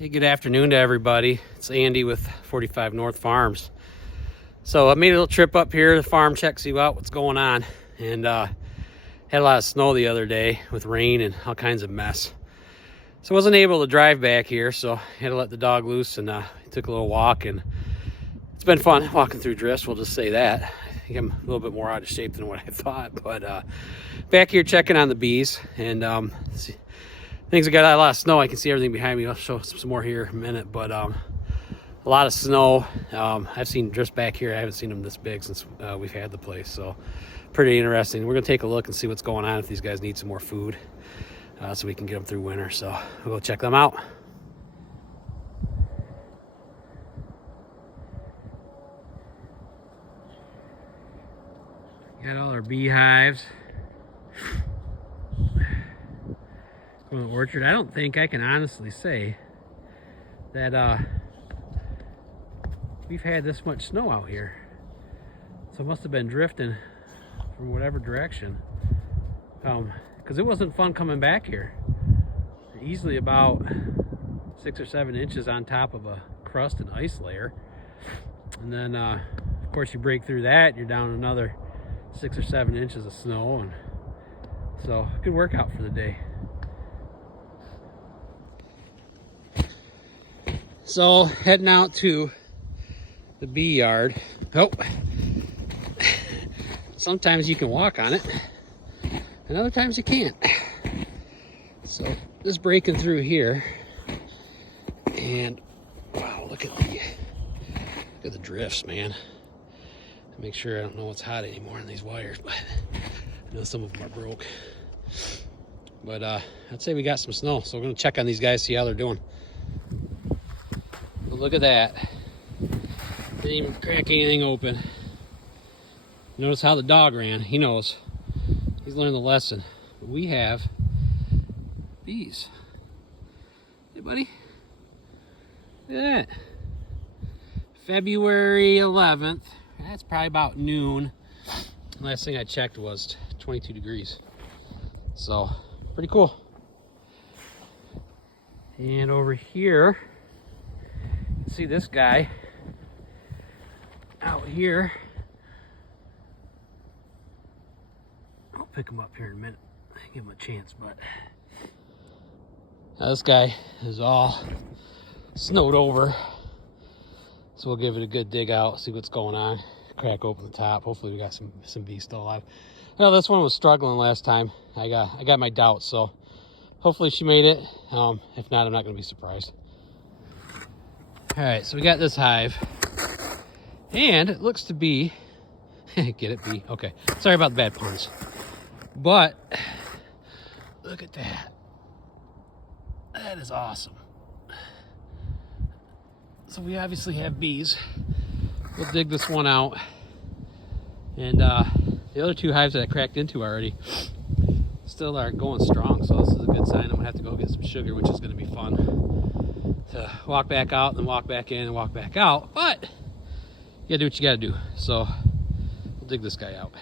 Hey, good afternoon to everybody. It's Andy with 45 North Farms. So I made a little trip up here to the farm, check, see what's going on. And had a lot of snow the other day with rain and all kinds of mess. So I wasn't able to drive back here, so I had to let the dog loose and took a little walk. And it's been fun walking through drifts, we'll just say that. I think I'm a little bit more out of shape than what I thought. But back here checking on the bees and things that got a lot of snow. I can see everything behind me. I'll show some more here in a minute, but a lot of snow. I've seen drifts back here. I haven't seen them this big since we've had the place, so pretty interesting. We're gonna take a look and see what's going on, if these guys need some more food, so we can get them through winter. So we'll go check them out. Got all our beehives. From the orchard. I don't think I can honestly say that we've had this much snow out here. So it must have been drifting from whatever direction. Because it wasn't fun coming back here. Easily about 6 or 7 inches on top of a crust and ice layer. And then of course you break through that, you're down another 6 or 7 inches of snow. And so good workout for the day. So heading out to the bee yard. Oh, sometimes you can walk on it, and other times you can't. So just breaking through here, and wow, look at the drifts, man. Make sure I don't know what's hot anymore in these wires, but I know some of them are broke. But I'd say we got some snow, so we're gonna check on these guys, see how they're doing. But look at that. Didn't even crack anything open. Notice how the dog ran. He knows. He's learned the lesson. But we have bees. Hey, buddy. Look at that. February 11th. That's probably about noon. Last thing I checked was 22 degrees. So, pretty cool. And over here, see this guy out here. I'll pick him up here in a minute, give him a chance. But now this guy is all snowed over, so we'll give it a good dig out, see what's going on, crack open the top. Hopefully we got some bees still alive. Well, this one was struggling last time. I got my doubts, so hopefully she made it. If not, I'm not going to be surprised. All right, so we got this hive, and it looks to be, get it, bee? Okay, sorry about the bad puns. But look at that. That is awesome. So we obviously have bees. We'll dig this one out. And the other 2 hives that I cracked into already still are going strong, so this is a good sign. I'm gonna have to go get some sugar, which is gonna be fun. To walk back out and then walk back in and walk back out, but you gotta do what you gotta do. So we'll dig this guy out.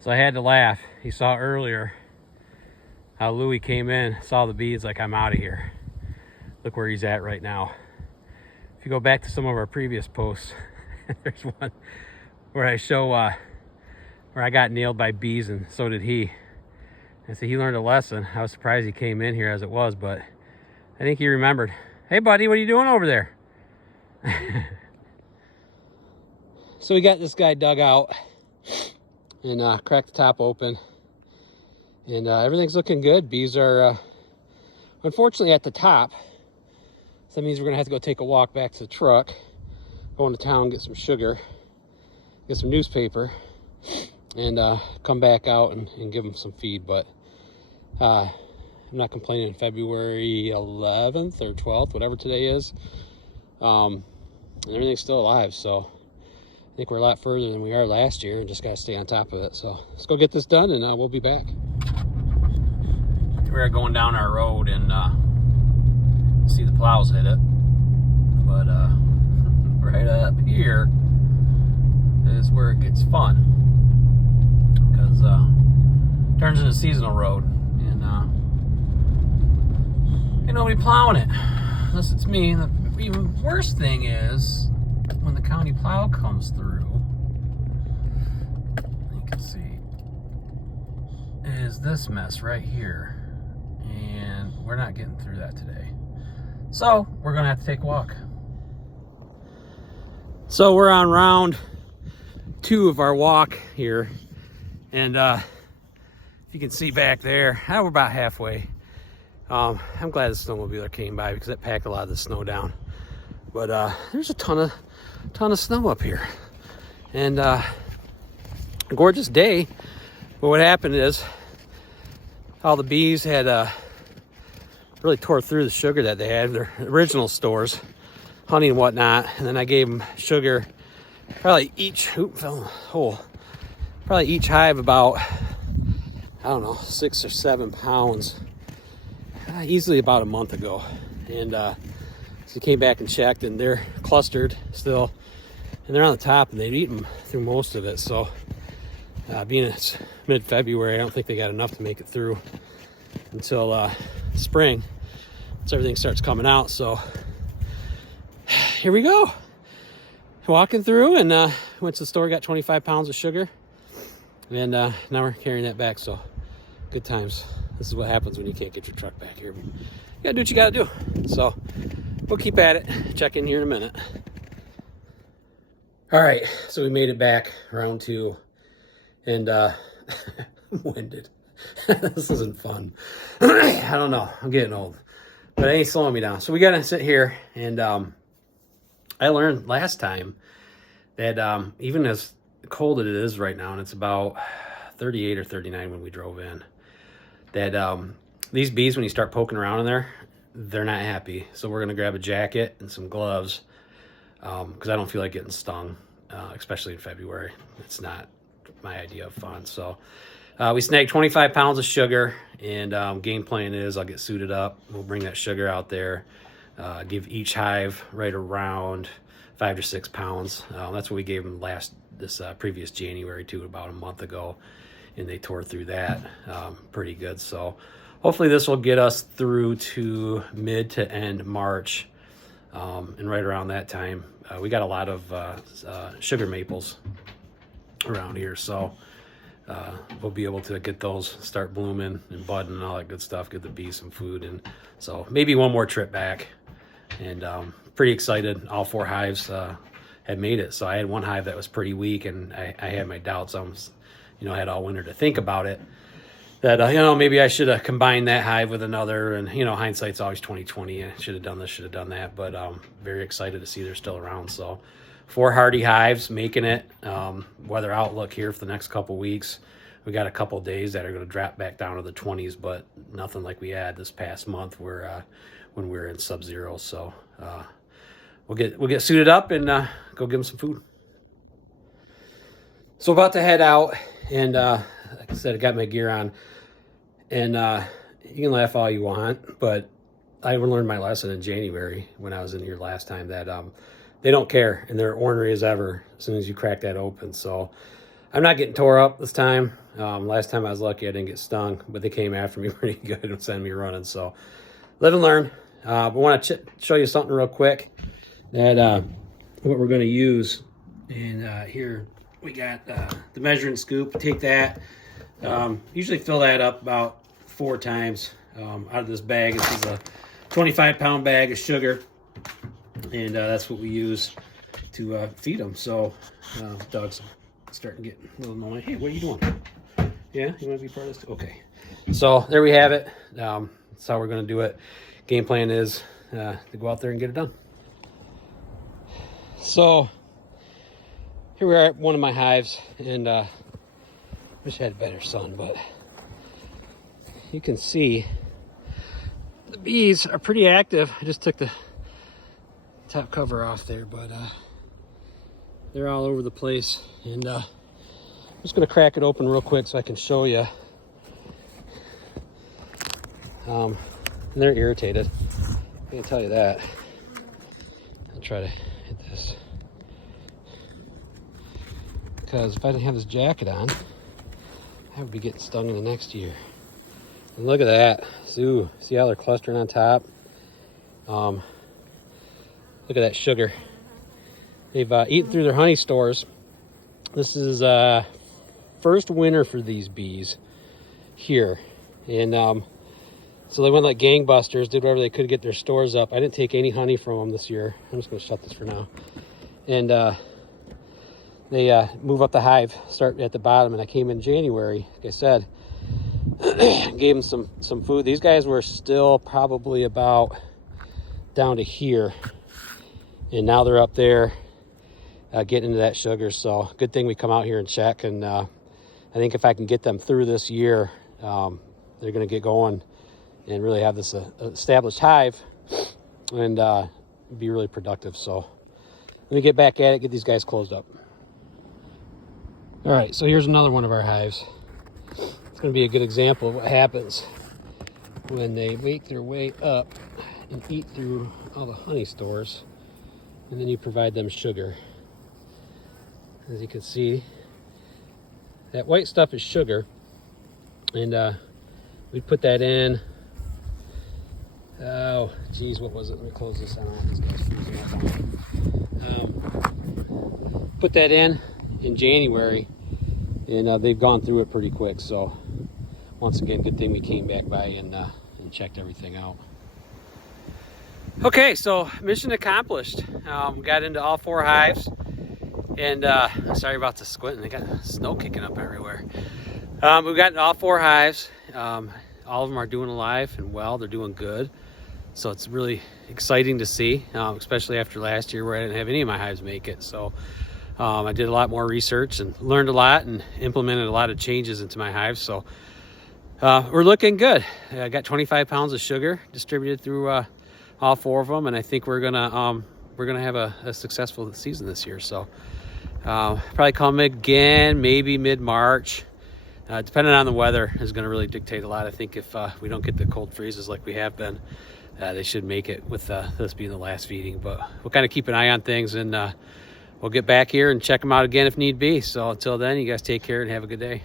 So I had to laugh. You saw earlier how Louie came in, saw the bees, like, I'm out of here. Look where he's at right now. If you go back to some of our previous posts, there's one where I show where I got nailed by bees, and so did he. And so he learned a lesson. I was surprised he came in here as it was, but I think he remembered. Hey, buddy, what are you doing over there? So we got this guy dug out and cracked the top open. And everything's looking good. Bees are unfortunately at the top. So that means we're going to have to go take a walk back to the truck, go into town, get some sugar, get some newspaper, and come back out and give them some feed. But I'm not complaining. February 11th or 12th, whatever today is, and everything's still alive. So I think we're a lot further than we are last year, and just got to stay on top of it. So let's go get this done, and we'll be back. We're going down our road and see the plows hit it, but right up here is where it gets fun, because it turns into a seasonal road. And Ain't nobody plowing it, unless it's me. And the even worse thing is when the county plow comes through, you can see, is this mess right here. And we're not getting through that today. So we're gonna have to take a walk. So we're on round 2 of our walk here. And if you can see back there, we're about halfway. I'm glad the snowmobiler came by because it packed a lot of the snow down. But there's a ton of snow up here. And a gorgeous day. But what happened is all the bees had really tore through the sugar that they had in their original stores, honey and whatnot. And then I gave them sugar, probably each, probably each hive about, I don't know, 6 or 7 pounds, easily about a month ago. And so he came back and checked, and they're clustered still, and they're on the top, and they've eaten through most of it. So being it's mid-February, I don't think they got enough to make it through until spring, once everything starts coming out. So here we go, walking through, and went to the store, got 25 pounds of sugar, and now we're carrying that back. So good times. This is what happens when you can't get your truck back here. You gotta do what you gotta do. So we'll keep at it. Check in here in a minute. All right, so we made it back, round 2, and I'm winded. This isn't fun. I don't know, I'm getting old, but it ain't slowing me down. So we gotta sit here, and I learned last time that even as cold as it is right now, and it's about 38 or 39 when we drove in, that these bees, when you start poking around in there, they're not happy. So we're gonna grab a jacket and some gloves, because I don't feel like getting stung, especially in February. It's not my idea of fun. So we snagged 25 pounds of sugar, and game plan is I'll get suited up. We'll bring that sugar out there, give each hive right around 5 to 6 pounds. That's what we gave them this previous January too, about a month ago, and they tore through that pretty good. So hopefully this will get us through to mid to end March, and right around that time we got a lot of sugar maples around here, so we'll be able to get those start blooming and budding and all that good stuff, give the bees some food. And so maybe one more trip back, and pretty excited. All 4 hives had made it. So I had one hive that was pretty weak, and I had my doubts. I had all winter to think about it, that maybe I should have combined that hive with another, and hindsight's always 20/20. I should have done this, should have done that, but very excited to see they're still around. So 4 hardy hives making it. Weather outlook here for the next couple weeks, we got a couple days that are going to drop back down to the 20s, but nothing like we had this past month where when we were in sub-zero. So we'll get suited up and go give them some food. So about to head out, and like I said, I got my gear on, and you can laugh all you want, but I learned my lesson in January when I was in here last time, that they don't care, and they're ornery as ever as soon as you crack that open. So I'm not getting tore up this time. Last time I was lucky I didn't get stung, but they came after me pretty good and sent me running. So live and learn. But I want to show you something real quick, that what we're going to use. And here we got the measuring scoop. Take that, usually fill that up about 4 times out of this bag. This is a 25-pound bag of sugar, and that's what we use to feed them. So Doug's starting to get a little annoying. Hey, what are you doing? Yeah, you want to be part of this too? Okay. So there we have it. That's how we're going to do it. Game plan is to go out there and get it done. So here we are at one of my hives, and wish I had better sun, but you can see the bees are pretty active. I just took the top cover off there, but they're all over the place, and I'm just going to crack it open real quick so I can show you. And they're irritated, I can tell you that. I'll try to hit this, because if I didn't have this jacket on, I would be getting stung in the next year. And look at that. Ooh, see how they're clustering on top? Look at that sugar. They've eaten through their honey stores. This is first winter for these bees here. And so they went like gangbusters, did whatever they could to get their stores up. I didn't take any honey from them this year. I'm just going to shut this for now. And they move up the hive, start at the bottom. And I came in January, like I said, gave them some food. These guys were still probably about down to here. And now they're up there getting into that sugar. So good thing we come out here and check. And I think if I can get them through this year, they're going to get going and really have this established hive and be really productive. So let me get back at it, get these guys closed up. All right, so here's another one of our hives. It's going to be a good example of what happens when they make their way up and eat through all the honey stores, and then you provide them sugar. As you can see, that white stuff is sugar, and we put that in. Oh, geez, what was it? Let me close this. I don't want these guys freezing up on it. Put that in January, and they've gone through it pretty quick. So, once again, good thing we came back by and checked everything out. Okay, so mission accomplished. Got into all 4 hives, and sorry about the squinting. They got snow kicking up everywhere. We've gotten all 4 hives. All of them are doing alive and well. They're doing good. So it's really exciting to see, especially after last year where I didn't have any of my hives make it. So I did a lot more research and learned a lot and implemented a lot of changes into my hives. So we're looking good. I got 25 pounds of sugar distributed through all 4 of them, and I think we're gonna have a successful season this year. So probably come again, maybe mid-March. Depending on the weather is going to really dictate a lot. I think if we don't get the cold freezes like we have been, they should make it with this being the last feeding. But we'll kind of keep an eye on things, and we'll get back here and check them out again if need be. So until then, you guys take care and have a good day.